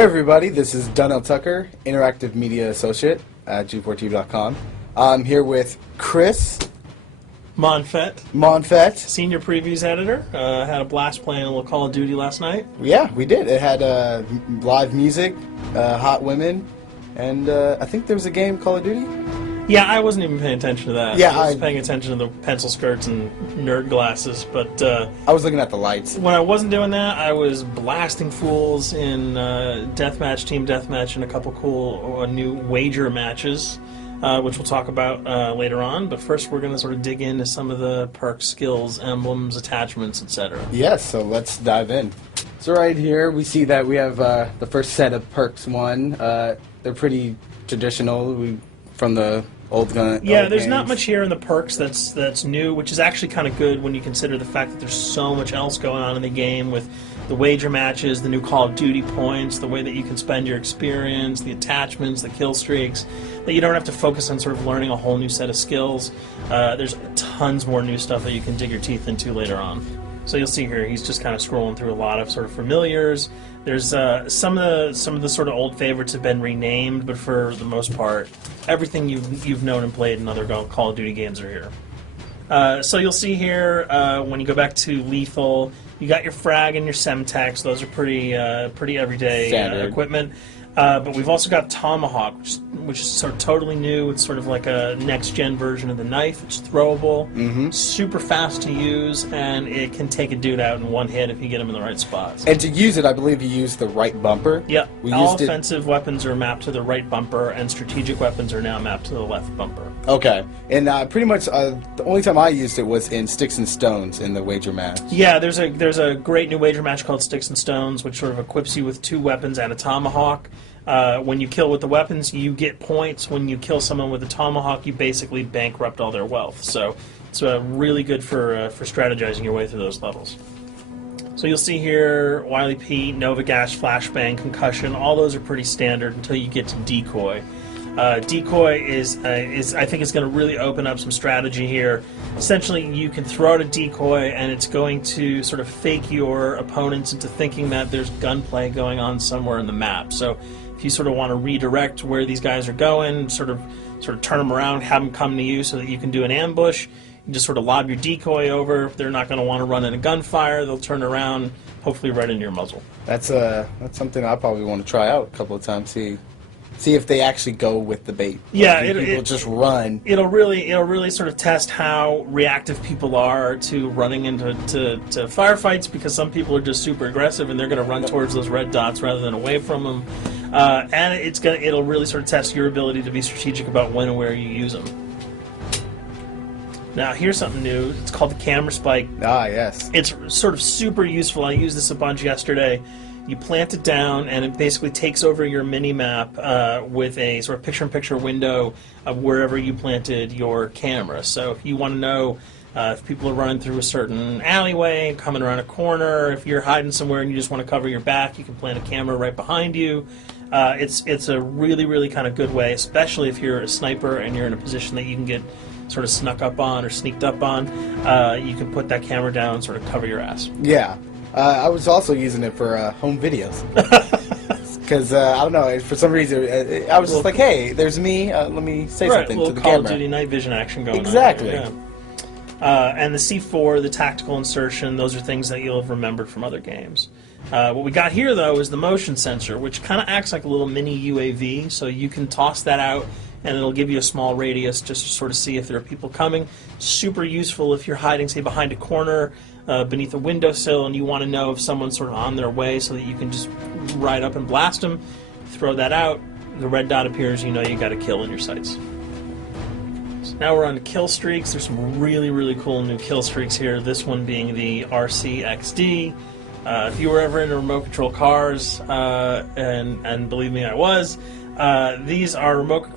Hey everybody, this is Donnell Tucker, Interactive Media Associate at G4TV.com. I'm here with Chris Monfett, Senior Previews Editor. Had a blast playing a little Call of Duty last night. Yeah, we did. It had live music, hot women, and I think there was a game, Call of Duty? Yeah, I wasn't even paying attention to that. Yeah, I was paying attention to the pencil skirts and nerd glasses, but I was looking at the lights. When I wasn't doing that, I was blasting fools in deathmatch, team deathmatch, and a couple cool new wager matches, which we'll talk about later on. But first, we're going to sort of dig into some of the perks, skills, emblems, attachments, etc. Yes, so let's dive in. So right here, we see that we have the first set of perks one. They're pretty traditional from the old gun. Yeah, old there's games. not much here in the perks that's new, which is actually kind of good when you consider the fact that there's so much else going on in the game with the wager matches, the new Call of Duty points, the way that you can spend your experience, the attachments, the kill streaks, that you don't have to focus on sort of learning a whole new set of skills. There's tons more new stuff that you can dig your teeth into later on. So you'll see here, he's just kind of scrolling through a lot of sort of familiars. There's some of the sort of old favorites have been renamed, but for the most part, everything you've known and played in other Call of Duty games are here. So you'll see here when you go back to lethal, you got your frag and your semtex. Those are pretty everyday equipment. But we've also got Tomahawk, which is sort of totally new. It's sort of like a next-gen version of the knife. It's throwable, super fast to use, and it can take a dude out in one hit if you get him in the right spots. And to use it, I believe you use the right bumper. Yep. All offensive weapons are mapped to the right bumper, and strategic weapons are now mapped to the left bumper. Okay. And pretty much the only time I used it was in Sticks and Stones in the wager match. Yeah, there's a great new wager match called Sticks and Stones, which sort of equips you with 2 weapons and a tomahawk. When you kill with the weapons, you get points. When you kill someone with a tomahawk, you basically bankrupt all their wealth. So it's really good for strategizing your way through those levels. So you'll see here, Wily Pete, Nova Gash, Flashbang, Concussion, all those are pretty standard until you get to Decoy. Decoy is I think it's going to really open up some strategy here. Essentially, you can throw out a decoy, and it's going to sort of fake your opponents into thinking that there's gunplay going on somewhere in the map. So if you sort of want to redirect where these guys are going, sort of turn them around, have them come to you so that you can do an ambush, you just sort of lob your decoy over. If they're not going to want to run in a gunfire, they'll turn around, hopefully right into your muzzle. That's something I probably want to try out a couple of times. See if they actually go with the bait. Yeah, people just run. It'll really sort of test how reactive people are to running into firefights, because some people are just super aggressive and they're going to run towards those red dots rather than away from them. And it'll really sort of test your ability to be strategic about when and where you use them. Now here's something new. It's called the camera spike. Ah, yes. It's sort of super useful. I used this a bunch yesterday. You plant it down, and it basically takes over your mini-map with a sort of picture-in-picture window of wherever you planted your camera. So if you want to know if people are running through a certain alleyway, coming around a corner, if you're hiding somewhere and you just want to cover your back, you can plant a camera right behind you. It's a really kind of good way, especially if you're a sniper and you're in a position that you can get sort of snuck up on or sneaked up on. You can put that camera down and sort of cover your ass. Yeah. I was also using it for home videos. Because, I don't know, for some reason, I was just like, hey, there's me, let me say something to the Call camera. of Duty night vision action going exactly. on. Yeah. And the C4, the tactical insertion, those are things that you'll have remembered from other games. What we got here, though, is the motion sensor, which kind of acts like a little mini UAV, so you can toss that out and it'll give you a small radius just to sort of see if there are people coming. Super useful if you're hiding, say, behind a corner, beneath a windowsill, and you want to know if someone's sort of on their way so that you can just ride up and blast them. Throw that out, the red dot appears, you know you got a kill in your sights. So now we're on to kill streaks. There's some really cool new kill streaks here, this one being the RCXD. If you were ever into remote control cars, and believe me, I was, these are remote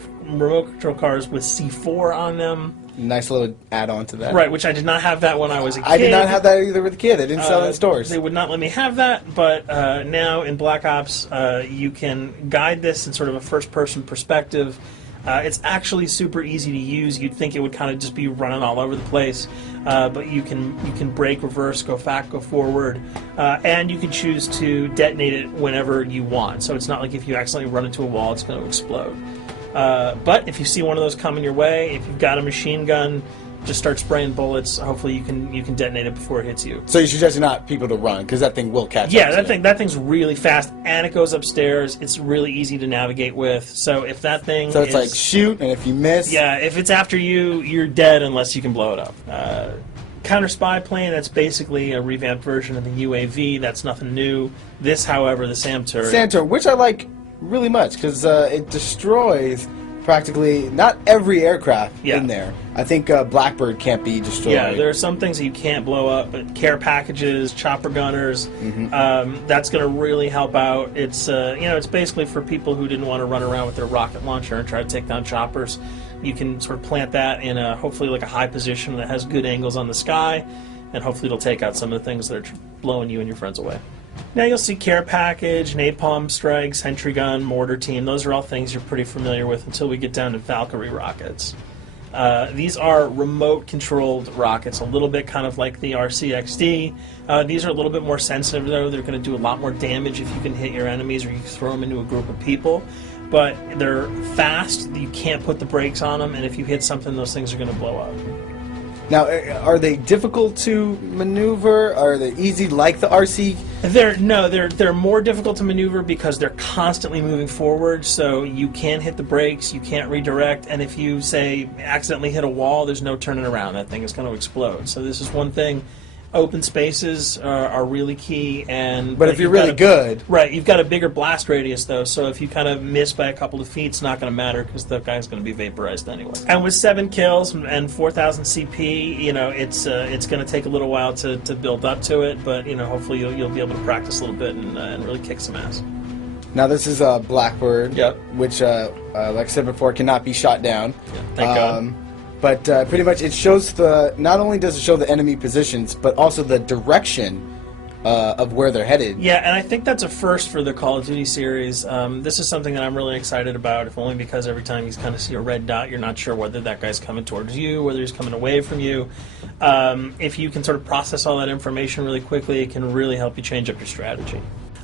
control cars with C4 on them. Nice little add-on to that. Right, which I did not have that when I was a kid. I did not have that either with a kid. They didn't sell it in stores. They would not let me have that, but now in Black Ops, you can guide this in sort of a first-person perspective. It's actually super easy to use. You'd think it would kind of just be running all over the place, but you can brake, reverse, go back, go forward, and you can choose to detonate it whenever you want. So it's not like if you accidentally run into a wall, it's going to explode. But if you see one of those coming your way, if you've got a machine gun, just start spraying bullets. Hopefully you can detonate it before it hits you. So you suggest not people to run because that thing will catch up. Yeah, to that thing's really fast, and it goes upstairs. It's really easy to navigate with. So if that thing So it's like shoot, and if you miss, yeah, if it's after you, you're dead unless you can blow it up. Counter spy plane, that's basically a revamped version of the UAV. That's nothing new. This, however, the SAM turret. SAM turret, which I like really much because it destroys practically not every aircraft in there. I think Blackbird can't be destroyed. Yeah, there are some things that you can't blow up, but care packages, chopper gunners, that's going to really help out. It's it's basically for people who didn't want to run around with their rocket launcher and try to take down choppers. You can sort of plant that in a hopefully like a high position that has good angles on the sky, and hopefully it'll take out some of the things that are blowing you and your friends away. Now you'll see care package, napalm strike, sentry gun, mortar team. Those are all things you're pretty familiar with until we get down to Valkyrie rockets. These are remote-controlled rockets, a little bit kind of like the RCXD. These are a little bit more sensitive, though. They're going to do a lot more damage if you can hit your enemies or you throw them into a group of people. But they're fast, you can't put the brakes on them, and if you hit something, those things are going to blow up. Now, are they difficult to maneuver? Are they easy like the RC? They're more difficult to maneuver because they're constantly moving forward, so you can't hit the brakes, you can't redirect, and if you, say, accidentally hit a wall, there's no turning around. That thing is going to explode. So this is one thing. Open spaces are really key, but if you're really good, right? You've got a bigger blast radius though, so if you kind of miss by a couple of feet, it's not going to matter because the guy's going to be vaporized anyway. And with 7 kills and 4,000 CP, it's going to take a little while to build up to it, but hopefully you'll be able to practice a little bit and really kick some ass. Now this is a Blackbird, Yep. which, like I said before, cannot be shot down. Yeah, thank God. But pretty much it shows not only does it show the enemy positions, but also the direction of where they're headed. Yeah, and I think that's a first for the Call of Duty series. This is something that I'm really excited about, if only because every time you kind of see a red dot, you're not sure whether that guy's coming towards you, whether he's coming away from you. If you can sort of process all that information really quickly, it can really help you change up your strategy.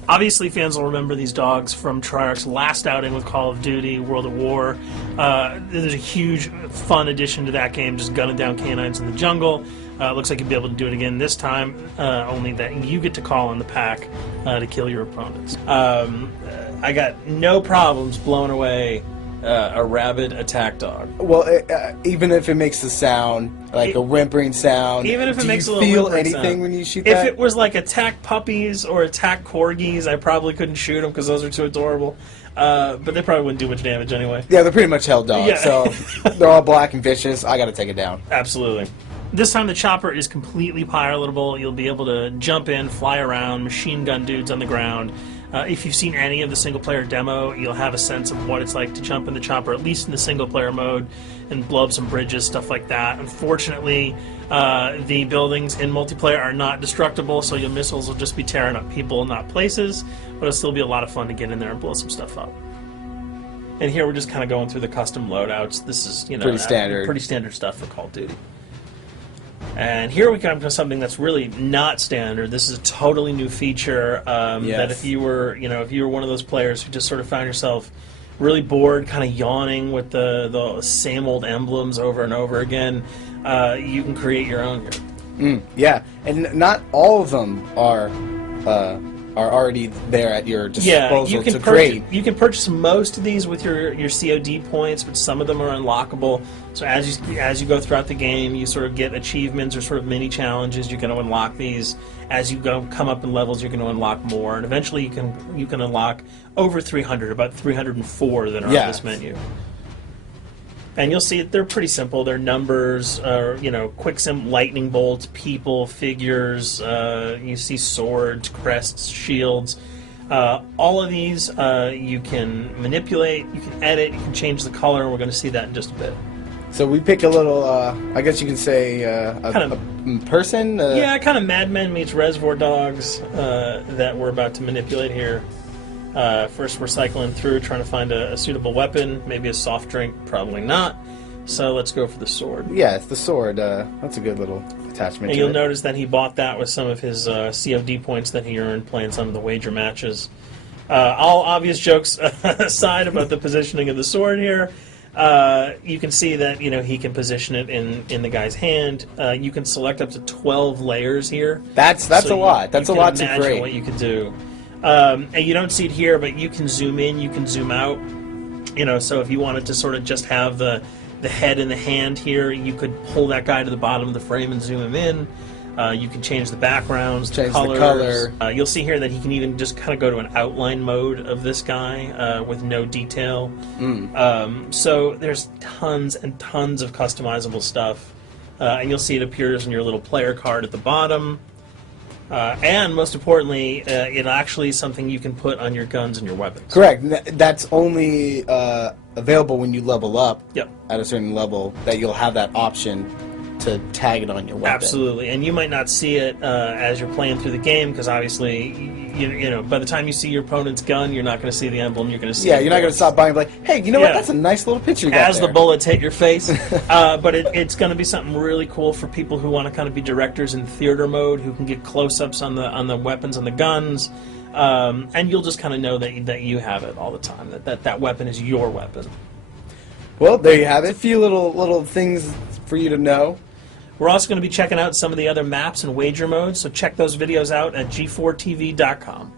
Obviously, fans will remember these dogs from Treyarch's last outing with Call of Duty, World at War. There's a huge, fun addition to that game, just gunning down canines in the jungle. Looks like you'll be able to do it again this time, only that you get to call in the pack to kill your opponents. I got no problems blowing away a rabid attack dog. Well, even if it makes the sound, like a whimpering sound, even if it makes a little feel whimpering anything sound. when you shoot If that? it was like attack puppies or attack corgis, I probably couldn't shoot them because those are too adorable. But they probably wouldn't do much damage anyway. Yeah, they're pretty much held dogs, Yeah. so they're all black and vicious. I gotta take it down. Absolutely. This time the chopper is completely pilotable. You'll be able to jump in, fly around, machine gun dudes on the ground. If you've seen any of the single-player demo, you'll have a sense of what it's like to jump in the chopper, at least in the single-player mode, and blow up some bridges, stuff like that. Unfortunately, the buildings in multiplayer are not destructible, so your missiles will just be tearing up people, not places, but it'll still be a lot of fun to get in there and blow some stuff up. And here we're just kind of going through the custom loadouts. This is, pretty standard stuff for Call of Duty. And here we come to something that's really not standard. This is a totally new feature that if you were one of those players who just sort of found yourself really bored, kind of yawning with the same old emblems over and over again, you can create your own here. Yeah, and not all of them are already there at your disposal to create. You can purchase most of these with your COD points, but some of them are unlockable. So as you go throughout the game, you sort of get achievements or sort of mini challenges. You're going to unlock these. As you come up in levels, you're going to unlock more, and eventually you can unlock over 300, about 304 that are on this menu. And you'll see they're pretty simple. They're numbers, quick lightning bolts, people, figures. You see swords, crests, shields. All of these you can manipulate, you can edit, you can change the color, and we're going to see that in just a bit. So we pick a little, I guess you can say, a person? Yeah, kind of Mad Men meets Reservoir Dogs that we're about to manipulate here. First, we're cycling through, trying to find a suitable weapon. Maybe a soft drink, probably not. So let's go for the sword. Yeah, it's the sword. That's a good little attachment. And you'll notice that he bought that with some of his COD points that he earned playing some of the wager matches. All obvious jokes aside about the positioning of the sword here, you can see that he can position it in the guy's hand. You can select up to 12 layers here. That's a lot. That's a lot to imagine create. what you could do. And you don't see it here, but you can zoom in, you can zoom out. So if you wanted to sort of just have the head in the hand here, you could pull that guy to the bottom of the frame and zoom him in. You can change the backgrounds, change colors. the color. You'll see here that he can even just kind of go to an outline mode of this guy with no detail. So there's tons and tons of customizable stuff. And you'll see it appears in your little player card at the bottom. And most importantly, it actually is something you can put on your guns and your weapons. Correct. That's only available when you level up at a certain level, that you'll have that option to tag it on your weapon. Absolutely. And you might not see it as you're playing through the game, because obviously, by the time you see your opponent's gun, you're not going to see the emblem. You're going to see you're not going to stop by and be like, hey, you know what? That's a nice little picture you got as there. the bullets hit your face. But it's going to be something really cool for people who want to kind of be directors in theater mode, who can get close-ups on the weapons and the guns. And you'll just kind of know that you have it all the time, that weapon is your weapon. Well, there you have it. A few little things for you to know. We're also going to be checking out some of the other maps and wager modes, so check those videos out at g4tv.com.